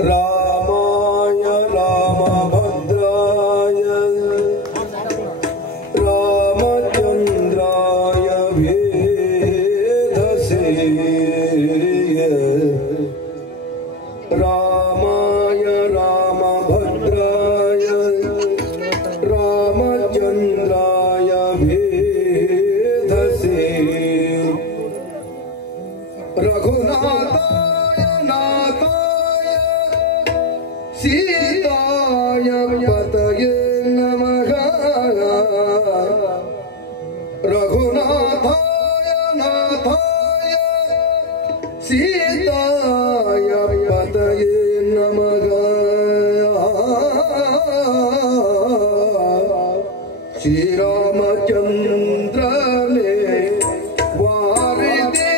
ರಾಮಾಯ ರಾಮಭದ್ರಾಯ ರಾಮಚಂದ್ರಾಯ ವೇಧಸೇ ರಾಮಾಯ ರಾಮಭದ್ರಾಯ ರಾಮಚಂದ್ರಾಯ ವೇಧಸೇ ರಘುನಾಥಾಯ ನಾಥಾಯ ಸೀತಾಯ ಪತಯೇ ನಮಃ ರಘುನಾಥಾಯ ನಾಥಾಯ ಸೀತಾಯ ಪತಯೇ ನಮಃ ಶ್ರೀರಾಮಚಂದ್ರನೇ ವಾರಿದೆ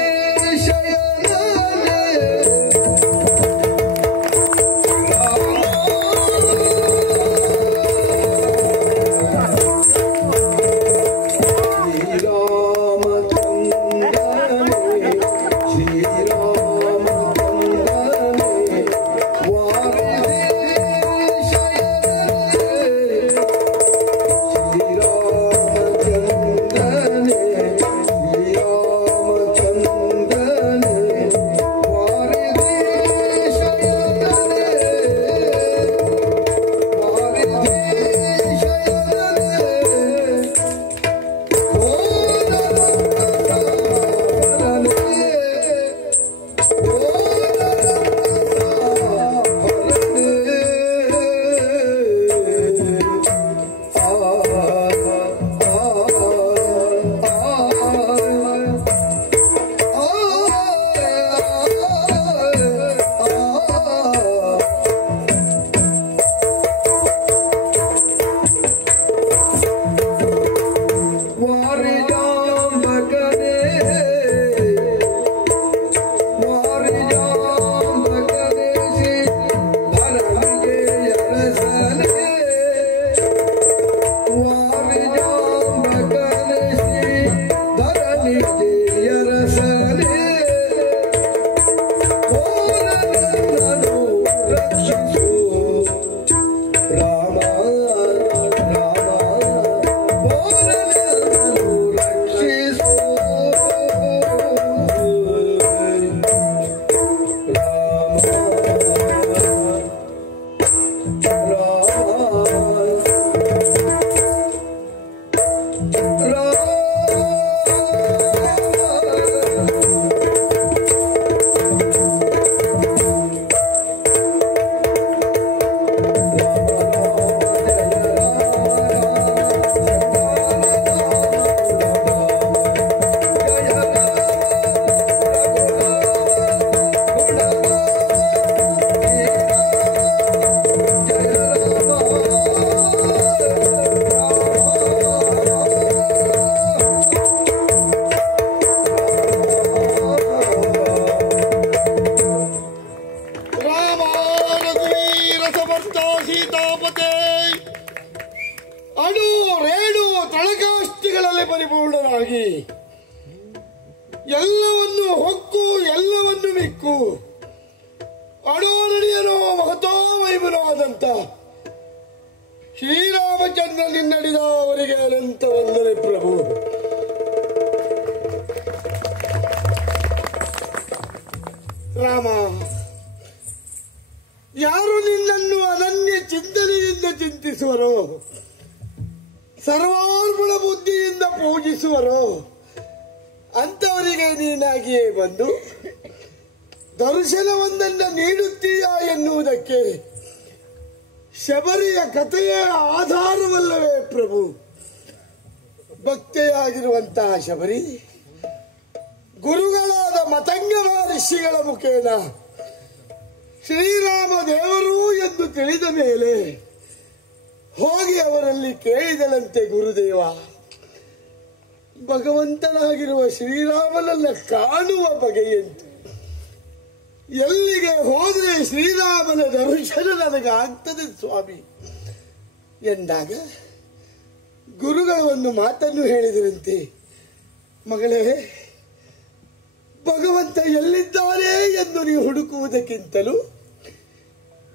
ಪರಿಪೂರ್ಣರಾಗಿ ಎಲ್ಲವನ್ನು ಹೊಕ್ಕು ಎಲ್ಲವನ್ನು ಮಿಕ್ಕು ಅಣೋರಣೀಯನೋ ಮಹತೋ ವೈಭವವಾದಂತ ಶ್ರೀರಾಮಚಂದ್ರನಿನ್ನಡಿದ ಅವರಿಗೆ ಅನಂತ ವಂದನೆ ಪ್ರಭು. ರಾಮ, ಯಾರು ನಿನ್ನನ್ನು ಅನನ್ಯ ಚಿಂತನೆಯಿಂದ ಚಿಂತಿಸುವರೋ, ಸರ್ವಾರ್ಪಣ ಬುದ್ಧಿಯಿಂದ ಪೂಜಿಸುವರೋ ಅಂತವರಿಗೆ ನೀನಾಗಿಯೇ ಬಂದು ದರ್ಶನವೊಂದನ್ನ ನೀಡುತ್ತೀಯ ಎನ್ನುವುದಕ್ಕೆ ಶಬರಿಯ ಕಥೆಯ ಆಧಾರವಲ್ಲವೇ ಪ್ರಭು? ಭಕ್ತೆಯಾಗಿರುವಂತಹ ಶಬರಿ ಗುರುಗಳಾದ ಮತಂಗ ಮಹರ್ಷಿಗಳ ಮುಖೇನ ಶ್ರೀರಾಮ ದೇವರು ಎಂದು ತಿಳಿದ ಮೇಲೆ ಹೋಗಿ ಅವರಲ್ಲಿ ಕೇಳಿದಳಂತೆ, ಗುರುದೇವ, ಭಗವಂತನಾಗಿರುವ ಶ್ರೀರಾಮನನ್ನ ಕಾಣುವ ಬಗೆಯಂತೆ, ಎಲ್ಲಿಗೆ ಹೋದರೆ ಶ್ರೀರಾಮನ ದರ್ಶನ ನನಗಾಗ್ತದೆ ಸ್ವಾಮಿ ಎಂದಾಗ ಗುರುಗಳು ಒಂದು ಮಾತನ್ನು ಹೇಳಿದರಂತೆ, ಮಗಳೇ, ಭಗವಂತ ಎಲ್ಲಿದ್ದಾನೆ ಎಂದು ನೀವು ಹುಡುಕುವುದಕ್ಕಿಂತಲೂ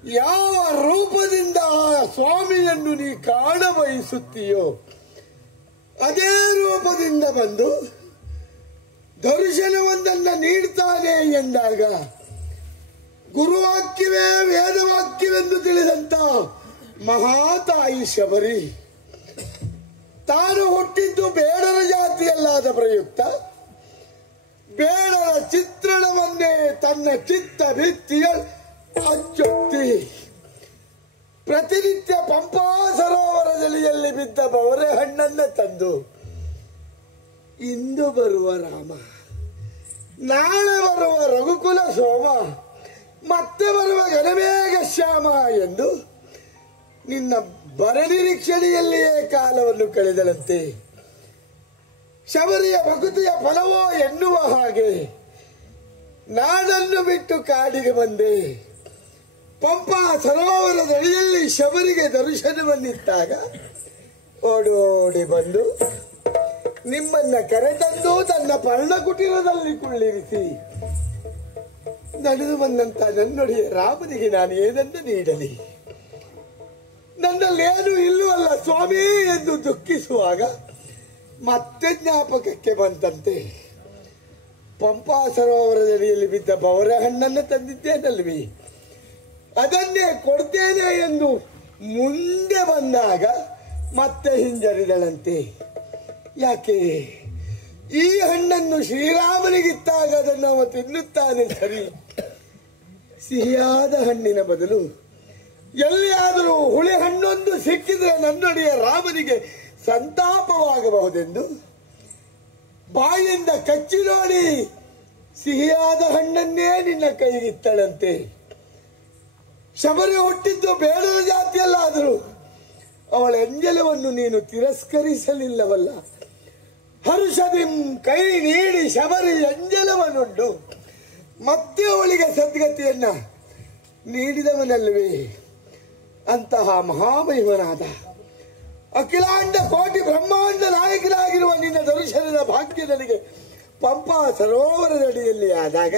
ಯಾವ ರೂಪದಿಂದ ಆ ಸ್ವಾಮಿಯನ್ನು ನೀ ಕಾಣ ಬಯಸುತ್ತೀಯೋ ಅದೇ ರೂಪದಿಂದ ಬಂದು ದರ್ಶನವೊಂದನ್ನ ನೀಡ್ತಾನೆ ಎಂದಾಗ ಗುರುವಾಕ್ಯವೇ ವೇದವಾಕ್ಯವೆಂದು ತಿಳಿದಂತ ಮಹಾತಾಯಿ ಶಬರಿ ತಾನು ಹುಟ್ಟಿದ್ದು ಬೇಡರ ಜಾತಿಯಲ್ಲಾದ ಪ್ರಯುಕ್ತ ಬೇಡರ ಚಿತ್ರಣವನ್ನೇ ತನ್ನ ಚಿತ್ತ ಭಿತ್ತಿಯ ಅಚ್ಚೊತ್ತಿ ಪ್ರತಿನಿತ್ಯ ಪಂಪಾ ಸರೋವರದಲ್ಲಿಯಲ್ಲಿ ಬಿದ್ದ ಬವರೆ ಹಣ್ಣನ್ನ ತಂದು ಇಂದು ಬರುವ ರಾಮ, ನಾಳೆ ಬರುವ ರಘುಕುಲ ಸೋಮ, ಮತ್ತೆ ಬರುವ ಘನಮೇಘ ಶ್ಯಾಮ ಎಂದು ನಿನ್ನ ಬರನಿರೀಕ್ಷಣೆಯಲ್ಲಿಯೇ ಕಾಲವನ್ನು ಕಳೆದಳಂತೆ. ಶಬರಿಯ ಭಕ್ತಿಯ ಫಲವೋ ಎನ್ನುವ ಹಾಗೆ ನಾಡನ್ನು ಬಿಟ್ಟು ಕಾಡಿಗೆ ಬಂದೆ. ಪಂಪಾ ಸರೋವರದಡಿಯಲ್ಲಿ ಶಬರಿಗೆ ದರ್ಶನವನ್ನಿತ್ತಾಗ ಓಡೋಡಿ ಬಂದು ನಿಮ್ಮನ್ನ ಕರೆತಂದು ತನ್ನ ಪರ್ಣಕುಟೀರದಲ್ಲಿ ಕುಳ್ಳಿರಿಸಿ ನಡೆದು ಬಂದಂತ ನನ್ನೊಡೆಯ ರಾಮನಿಗೆ ನಾನು ಏನನ್ನು ನೀಡಲಿ, ನನ್ನಲ್ಲಿ ಏನು ಇಲ್ಲವಲ್ಲ ಸ್ವಾಮಿ ಎಂದು ದುಃಖಿಸುವಾಗ ಮತ್ತೆ ಜ್ಞಾಪಕಕ್ಕೆ ಬಂತಂತೆ. ಪಂಪಾ ಸರೋವರದಡಿಯಲ್ಲಿ ಬಿದ್ದ ಬವರೆ ಹಣ್ಣನ್ನು ತಂದಿದ್ದೇನಲ್ವಿ, ಅದನ್ನೇ ಕೊಡ್ತೇನೆ ಎಂದು ಮುಂದೆ ಬಂದಾಗ ಮತ್ತೆ ಹಿಂಜರಿದಳಂತೆ. ಯಾಕೆ? ಈ ಹಣ್ಣನ್ನು ಶ್ರೀರಾಮನಿಗಿತ್ತಾಗ ಅದನ್ನು ಅವ ತಿನ್ನುತ್ತಾನೆ ಸರಿ, ಸಿಹಿಯಾದ ಹಣ್ಣಿನ ಬದಲು ಎಲ್ಲಿಯಾದರೂ ಹುಳಿ ಹಣ್ಣೊಂದು ಸಿಕ್ಕಿದ್ರೆ ನನ್ನೊಡೆಯ ರಾಮನಿಗೆ ಸಂತಾಪವಾಗಬಹುದೆಂದು ಬಾಯಿಂದ ಕಚ್ಚಿ ನೋಡಿ ಸಿಹಿಯಾದ ಹಣ್ಣನ್ನೇ ನಿನ್ನ ಕೈಗಿತ್ತಳಂತೆ. ಶಬರಿ ಹುಟ್ಟಿದ್ದು ಬೇಡದ ಜಾತಿಯಲ್ಲಾದರೂ ಅವಳ ಎಂಜಲವನ್ನು ನೀನು ತಿರಸ್ಕರಿಸಲಿಲ್ಲವಲ್ಲ. ಹರುಷದಿಂ ಕೈ ನೀಡಿ ಶಬರಿ ಎಂಜಲವನ್ನುಂಡು ಮತ್ತೆ ಅವಳಿಗೆ ಸದ್ಗತಿಯನ್ನ ನೀಡಿದವನಲ್ಲವೇ? ಅಂತಹ ಮಹಾಮಹಿಮನಾದ ಅಖಿಲಾಂಡ ಕೋಟಿ ಬ್ರಹ್ಮಾಂಡ ನಾಯಕನಾಗಿರುವ ನಿನ್ನ ದರ್ಶನದ ಭಾಗ್ಯ ನನಗೆ ಪಂಪಾ ಸರೋವರದಡಿಯಲ್ಲಿ ಆದಾಗ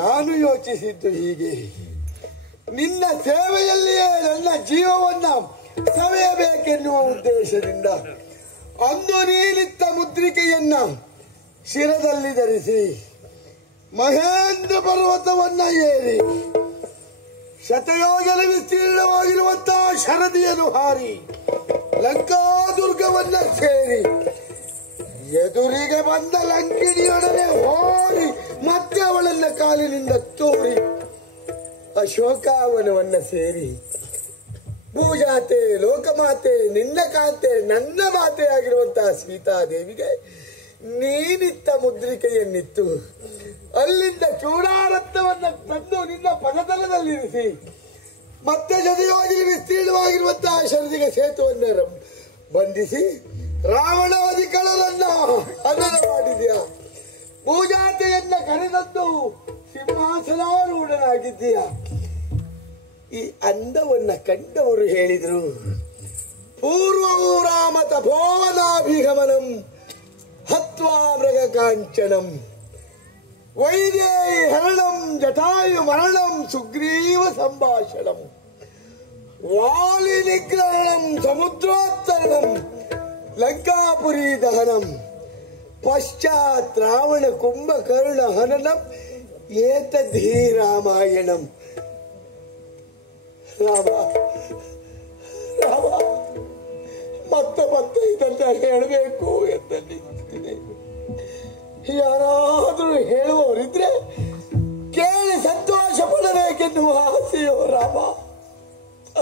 ನಾನು ಯೋಚಿಸಿದ್ದು ಹೀಗೆ, ನಿನ್ನ ಸೇವೆಯಲ್ಲಿಯೇ ನನ್ನ ಜೀವವನ್ನ ಸವೆಯಬೇಕೆನ್ನುವ ಉದ್ದೇಶದಿಂದ ಅಂದು ನೀನಿತ್ತ ಮುದ್ರಿಕೆಯನ್ನ ಶಿರದಲ್ಲಿ ಧರಿಸಿ ಮಹೇಂದ್ರ ಪರ್ವತವನ್ನ ಏರಿ ಶತಯೋಜನ ವಿಸ್ತೀರ್ಣವಾಗಿರುವಂತಹ ಶರದಿಯನ್ನು ಹಾರಿ ಲಂಕಾದುರ್ಗವನ್ನ ಸೇರಿ ಎದುರಿಗೆ ಬಂದ ಲಂಕಿಣಿಯೊಡನೆ ಹೋರಿ ಮತ್ತೆ ಅವಳನ್ನ ಕಾಲಿನಿಂದ ತೋರಿ ಅಶೋಕಾವನವನ್ನ ಸೇರಿ ಭೂಜಾತೆ ಲೋಕಮಾತೆ ನಿನ್ನ ಕಾಂತೆ ನನ್ನ ಮಾತೆ ಆಗಿರುವಂತಹ ಸೀತಾದೇವಿಗೆ ನೀನಿತ್ತ ಮುದ್ರಿಕೆಯನ್ನಿತ್ತು ಅಲ್ಲಿಂದ ಚೂಡಾರತ್ನವನ್ನ ತಂದು ನಿನ್ನ ಪದತಲದಲ್ಲಿರಿಸಿ ಮತ್ತೆ ಜೊತೆಯಾಗಿ ವಿಸ್ತೀರ್ಣವಾಗಿರುವಂತಹ ಶರದಿಗೆ ಸೇತುವನ್ನು ಬಂಧಿಸಿ ರಾವಣಾದಿ ಕಳರನ್ನ ಹನನ ಮಾಡಿದ್ಯಾ. ಭೂಜಾತೆಯನ್ನ ಕರೆದದ್ದು ಸಿಂಹಾಸನಾರೂಢನಾಗಿದ್ದೀಯ. ಈ ಅಂದವನ್ನ ಕಂಡವರು ಹೇಳಿದರು, ಪೂರ್ವವು ರಾಮ ತಪೋವನಾಭಿಗಮನಂ ಹತ್ವಾ ಮೃಗ ಕಾಂಚನಂ ವೈದೇಹಿ ಹರಣಂ ಜಟಾಯು ಮರಣಂ ಸುಗ್ರೀವ ಸಂಭಾಷಣಂ ವಾಲಿ ನಿಗ್ರಹಣಂ ಸಮುದ್ರೋತ್ತರಣಂ ಲಂಕಾಪುರಿ ದಹನಂ ಪಶ್ಚಾತ್ ರಾವಣ ಕುಂಭಕರ್ಣ ಹನನಂ ಏತದ್ಹಿ ರಾಮಾಯಣಂ. ರಾಮ ರಾಮ ಮತ್ತೆ ಮತ್ತೆ ಇದನ್ನ ಹೇಳಬೇಕು ಎಂದೆನಿಸುತ್ತಿದೆ. ಯಾರಾದರೂ ಹೇಳುವವರಿದ್ರೆ ಕೇಳಿ ಸಂತೋಷ ಪಡಬೇಕೆನ್ನುವ ಆಸೆಯೋ ರಾಮ.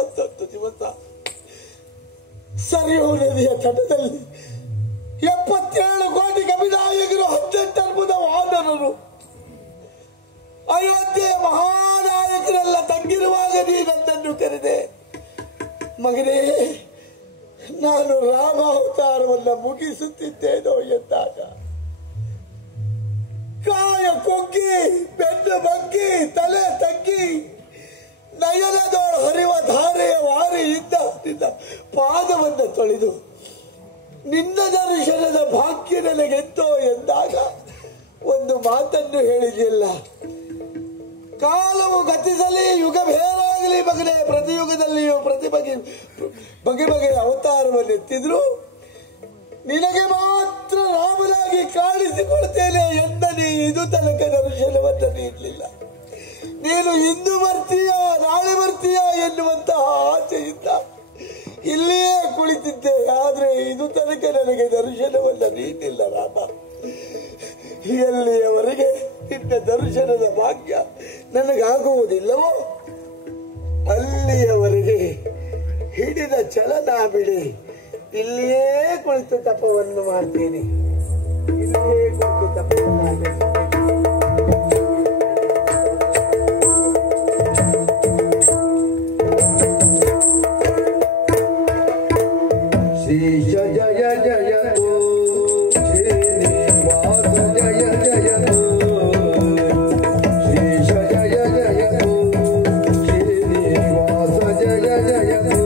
ಅಂತದ್ದು ದಿವಸ ಸರಿಯೋ ನದಿಯ ತಟದಲ್ಲಿ 77 ಕೋಟಿ ಕವಿನಾಯಕರು 18 ಅರ್ಬುದ ವಾನರರು ಅಯೋಧ್ಯೆಯ ಮಹಾನಾಯಕರೆಲ್ಲ ತಂಗಿರುವಾಗ ನೀ ನನ್ನನ್ನು ಕರೆದೆ. ಮಗನೇ, ನಾನು ರಾಮ ಅವತಾರವನ್ನ ಮುಗಿಸುತ್ತಿದ್ದೇನೋ ಎಂದಾಗ ಕಾಯ ಕೊಗ್ಗಿ ಬೆನ್ನು ಬಗ್ಗಿ ತಲೆ ತಗ್ಗಿ ನಯನದೋಳು ಹರಿವ ಧಾರೆಯ ವಾರಿಯಿಂದ ನಿನ್ನ ಪಾದವನ್ನು ತೊಳೆದು ನಿನ್ನ ದರ್ಶನದ ಭಾಗ್ಯ ನನಗೆಂತೋ ಎಂದಾಗ ಒಂದು ಮಾತನ್ನು ಹೇಳಿದೆಯಲ್ಲ, ಕಾಲವು ಗತಿ ವರ್ತಿಸಲಿ, ಯುಗ ಭೇದಾಗಲಿ ಮಗನೇ. ಪ್ರತಿಯುಗದಲ್ಲಿಯೂ ಪ್ರತಿ ಬಗೆಯ ಅವತಾರವನ್ನು ಎತ್ತಿದ್ರು ನಿನಗೆ ಮಾತ್ರ ರಾಮನಾಗಿ ಕಾಣಿಸಿಕೊಳ್ತೇನೆ ಎಂದ ನೀ ಇದು ತನಕ ದರ್ಶನವನ್ನು ನೀಡಲಿಲ್ಲ. ನೀನು ಇಂದು ಬರ್ತೀಯ ನಾಳೆ ಬರ್ತೀಯ ಎನ್ನುವಂತಹ ಆಸೆಯಿಂದ ಇಲ್ಲಿಯೇ ಕುಳಿತಿದ್ದೆ. ಆದ್ರೆ ಇದು ತನಕ ನನಗೆ ದರ್ಶನವನ್ನ ನೀಡಿಲ್ಲ ರಾಮ. ಎಲ್ಲಿಯವರೆಗೆ ನಿನ್ನ ದರ್ಶನದ ಭಾಗ್ಯ ನನಗಾಗುವುದಿಲ್ಲವೋ ಅಲ್ಲಿಯವರೆಗೆ ಹಿಡಿದ ಚಲನ ಬಿಡಿ, ಇಲ್ಲಿಯೇ ಕುಳಿತು ತಪವನ್ನು ಮಾಡ್ತೇನೆ. ಇಲ್ಲಿಯೇ ಕುಳಿತು ತಪವನ್ನು ಮಾಡ್ತೇನೆ. ಶ್ರೀಶ ಜಯ ಜಯತು ಶ್ರೀನಿವಾಸ ಜಯ ಜಯತು ಶ್ರೀಶ ಜಯ ಜಯತು ಶ್ರೀನಿವಾಸ ಜಯ ಜಯತು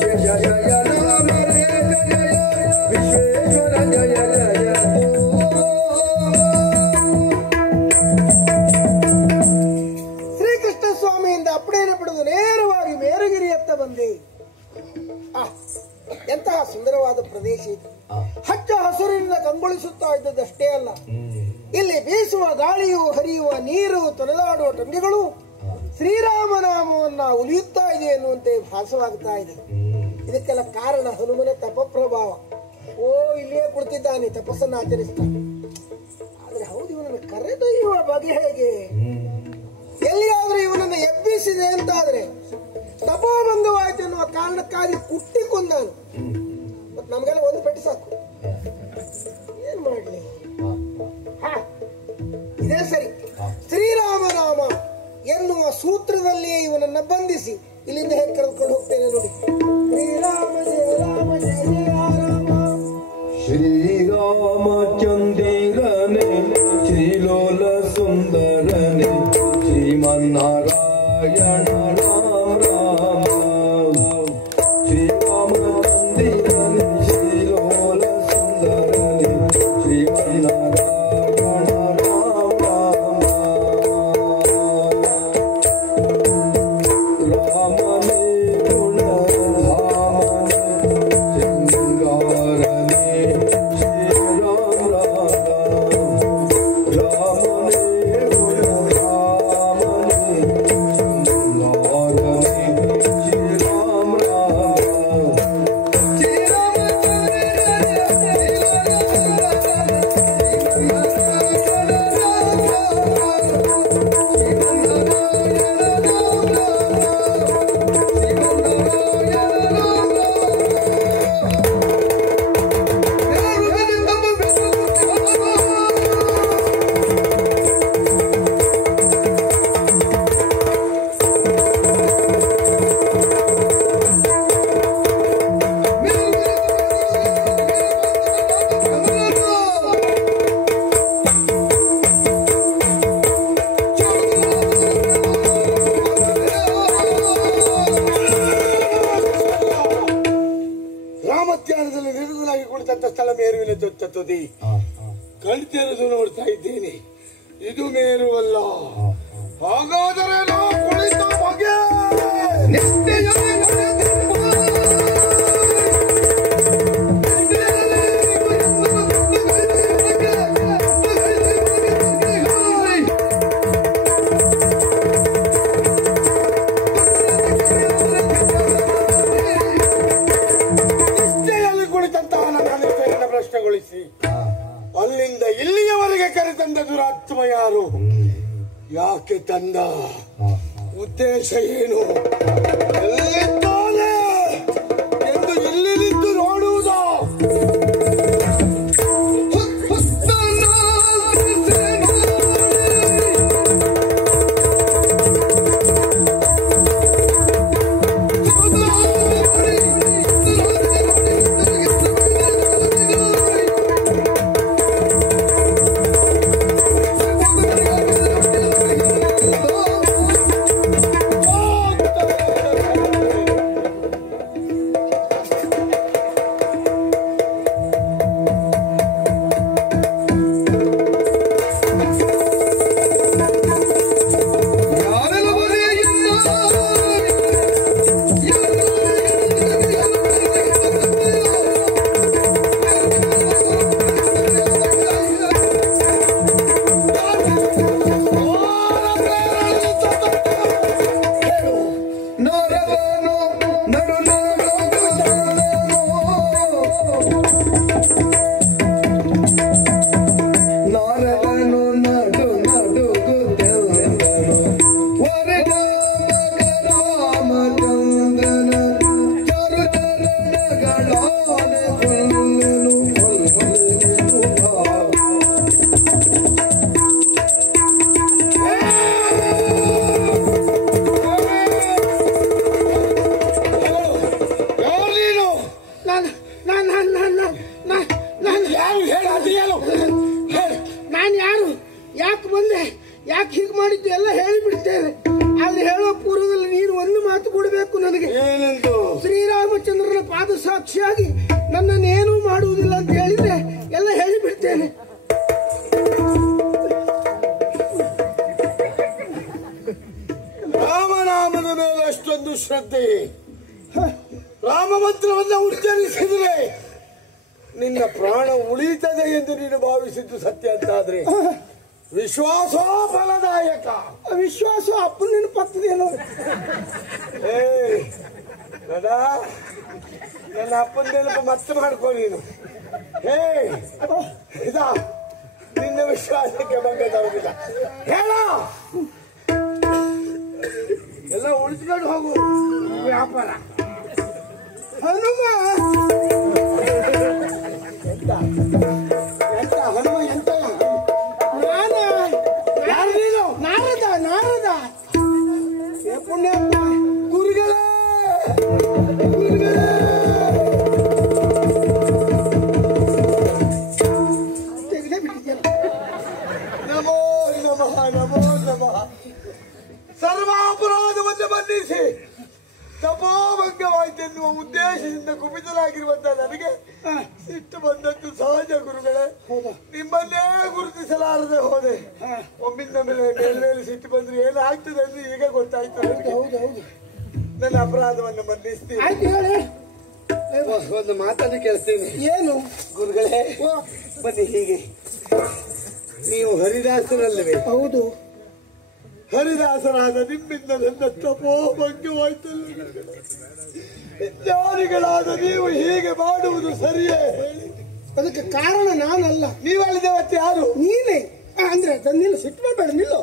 ಶೇಷ ಜಯ ರಾಮ ರೇ ಜಯ ವಿಶ್ವೇಶ್ವರ ಜಯ ಜಯತು. ಶ್ರೀಕೃಷ್ಣ ಸ್ವಾಮಿಯಿಂದ ಅಪ್ಪಣೆಯನ್ನು ಪಡೆದು ನೇರವಾಗಿ ಮೇರುಗಿರಿಯತ್ತ ಬಂದೆ. ಎಂತಹ ಸುಂದರವಾದ ಪ್ರದೇಶ ಇದು. ಹಚ್ಚ ಹಸುರಿನಿಂದ ಕಂಗೊಳಿಸುತ್ತಾ ಇದ್ದದಷ್ಟೇ ಅಲ್ಲ, ಇಲ್ಲಿ ಬೀಸುವ ಗಾಳಿಯು, ಹರಿಯುವ ನೀರು, ತೊನೆದಾಡುವ ಟೊಂಗೆಗಳು ಶ್ರೀರಾಮನಾಮವನ್ನ ಉಲಿಯುತ್ತಾ ಇದೆ ಎನ್ನುವಂತೆ ಭಾಸವಾಗ್ತಾ ಇದೆ. ಇದಕ್ಕೆಲ್ಲ ಕಾರಣ ಹನುಮನ ತಪಪ್ರಭಾವ. ಇಲ್ಲಿಯೇ ಕುಳಿತಿದ್ದಾನೆ, ತಪಸ್ಸನ್ನು ಆಚರಿಸ್ತಾನೆ. ಆದ್ರೆ ಹೌದು, ಇವನನ್ನು ಕರೆದೊಯ್ಯುವ ಬಗೆ ಹೇಗೆ? ಎಲ್ಲಿಯಾದ್ರೂ ಇವನನ್ನು ಎಬ್ಬಿಸಿದೆ ಅಂತಾದ್ರೆ ತಪೋಭಂಗವಾಯ್ತು ಎನ್ನುವ ಕಾರಣಕ್ಕಾಗಿ ಕುಟ್ಟಿಕೊಂಡಾನು. ಮತ್ ನಮ್ಗೆಲ್ಲ ಒಂದು ಪೆಟ್ಟು ಸಾಕು, ಏನ್ ಮಾಡ್ಲಿ? ಇದೇ ಸರಿ. ಶ್ರೀರಾಮನಾಮ ಎನ್ನುವ ಸೂತ್ರದಲ್ಲಿಯೇ ಇವನನ್ನ ಬಂಧಿಸಿ ಇಲ್ಲಿಂದ ಹೇಗೆ ಕರೆದುಕೊಂಡು ಹೋಗ್ತೇನೆ ನೋಡಿ. ಶ್ರೀರಾಮ ಜಯ ರಾಮ ಜಯ ಜಯ ರಾಮ. ಶ್ರೀರಾಮಚಂದಿರನೆ ಶ್ರೀಲೋಲ ಸುಂದರನೆ ಶ್ರೀಮನ್ನಾರಾಯಣ ರಾಮ ರಾಮ. ಶ್ರೀರಾಮಚಂದಿರನೆ ಶ್ರೀಲೋಲ ಸುಂದರನೆ ಶ್ರೀಮನ್ನಾರಾಯಣ ರಾಮ ರಾಮ. ರಾಮನೇ ಗುಣಧಾಮನೆ ಶೃಂಗಾರನೆ ಶ್ರೀರಾಮ ರಾಮ. ರಾಮನೇ ಗುಣಧಾಮನೆ ಶೃಂಗಾರನೆ ಶ್ರೀರಾಮ ರಾಮ. ರಾಮಧ್ಯಾನದಲ್ಲಿ ನಿರತನಾಗಿ ಕುಳಿತಂತ ಸ್ಥಳ ಮೇರುವಿನ ತುದಿ. ಕಣ್ತೆರೆದು ನೋಡ್ತಾ ಇದ್ದೇನೆ, ಇದು ಮೇರುವಲ್ಲ. ಹಾಗಾದರೆ ನಾವು ಕುಳಿತ ಬಗೆ ಪ್ರಶ್ನೆಗೊಳಿಸಿ ಅಲ್ಲಿಂದ ಇಲ್ಲಿಯವರೆಗೆ ಕರೆತಂದ ದುರಾತ್ಮ ಯಾರು? ಯಾಕೆ ತಂದ? ಉದ್ದೇಶ ಏನು? ಎಲ್ಲಿದ್ದಾನೆ ಎಂದು ಇಲ್ಲಿ ನಿಂತು ನೋಡುವುದೋ? ಬಿಟ್ಟಿದ್ದೇನೆ. ಅಲ್ಲಿ ಹೇಳುವ ಪೂರ್ವದಲ್ಲಿ ನೀನು ಒಂದು ಮಾತು ಕೊಡಬೇಕು ನನಗೆ. ಏನಂತು? ಶ್ರೀರಾಮಚಂದ್ರನ ಪಾದ ಸಾಕ್ಷಿಯಾಗಿ ನನ್ನನ್ನೇನೂ ಮಾಡುವುದಿಲ್ಲ ಅಂತ ಹೇಳಿದ್ರೆ ಎಲ್ಲ ಹೇಳಿಬಿಡ್ತೇನೆ. ರಾಮನಾಮದ ಮೇಲೆ ಅಷ್ಟೊಂದು ಶ್ರದ್ಧೆ, ರಾಮ ಮಂತ್ರವನ್ನ ಉಚ್ಚರಿಸಿದ್ರೆ ನಿನ್ನ ಪ್ರಾಣ ಉಳಿತದೆ ಎಂದು ನೀನು ಭಾವಿಸಿದ್ದು ಸತ್ಯ ಅಂತಾದ್ರೆ ವಿಶ್ವಾಸ ಫಲದಾಯಕ. ವಿಶ್ವಾಸ ಅಪ್ಪನ ನೆನಪಾಗ್ತದೇನೋ. ನನ್ನ ಅಪ್ಪನ ನೆನಪು ಮತ್ತೆ ಮಾಡ್ಕೊ ನೀನು. ಇದಾ ನಿನ್ನ ವಿಶ್ವಾಸಕ್ಕೆ ಭಂಗ ತರುವುದಿಲ್ಲ. ಹೇಳ, ಎಲ್ಲ ಉಳಿಸ್ಕೊಂಡು ಹೋಗು ವ್ಯಾಪಾರ. ಹನುಮ ಎಂತ ಹನುಮ ಎಂತ? ಯಾರು ನೀನು? ನಾರದ ನಾರದ ಪುಣ್ಯ ಗುರುಗಳೇ ತೆಗೆದೇ ಬಿಟ್ಟಿದ್ಯಲ್ಲ. ನಮೋ ನಮಃ ನಮೋ ನಮಃ. ಸರ್ವಾಪರಾಧವನ್ನು ಮನ್ನಿಸಿ ತಪೋಭಂಗವಾಯಿತೆನ್ನುವ ಉದ್ದೇಶದಿಂದ ಕುಪಿತಲಾಗಿರುವಂತಹ ನನಗೆ ಸಿಟ್ಟು ಬಂದದ್ದು ಸಹಜ ಗುರುಗಳೇ. ನಿಮ್ಮನ್ನೇ ಗುರುತಿಸಲಾರದೆ ಹೋದೆ. ಒಮ್ಮಿಂದ ಮೇಲೆ ಸಿಟ್ಟು ಬಂದ್ರೆ ಏನಾಗ್ತದೆ ಅಂದ್ರೆ ಈಗ ಗೊತ್ತಾಯ್ತು ನನಗೆ. ನನ್ನ ಅಪರಾಧವನ್ನು ಮನ್ನಿಸ್ತೀನಿ. ಒಂದು ಮಾತನ್ನು ಕೇಳ್ತೀನಿ. ಏನು ಗುರುಗಳೇ, ಬನ್ನಿ ಹೀಗೆ. ನೀವು ಹರಿದಾಸರಲ್ಲವೇ? ಹೌದು. ಹರಿದಾಸರಾದ ನಿಮ್ಮಿಂದ ನನ್ನ ತಪೋಭಂಗವಾಯ್ತಲ್ಲ. ಜ್ಞಾನಿಗಳಾದ ನೀವು ಹೀಗೆ ಮಾಡುವುದು ಸರಿಯೇ ಹೇಳಿ? ಅದಕ್ಕೆ ಕಾರಣ ನಾನಲ್ಲ. ನೀವಲ್ಲಿದೆ ಮತ್ತೆ ಯಾರು? ನೀನೇ. ಅಂದ್ರೆ ನಿಲ್ಲು, ಸಿಟ್ಟು ಮಾಡಬೇಡ, ನಿಲ್ಲು.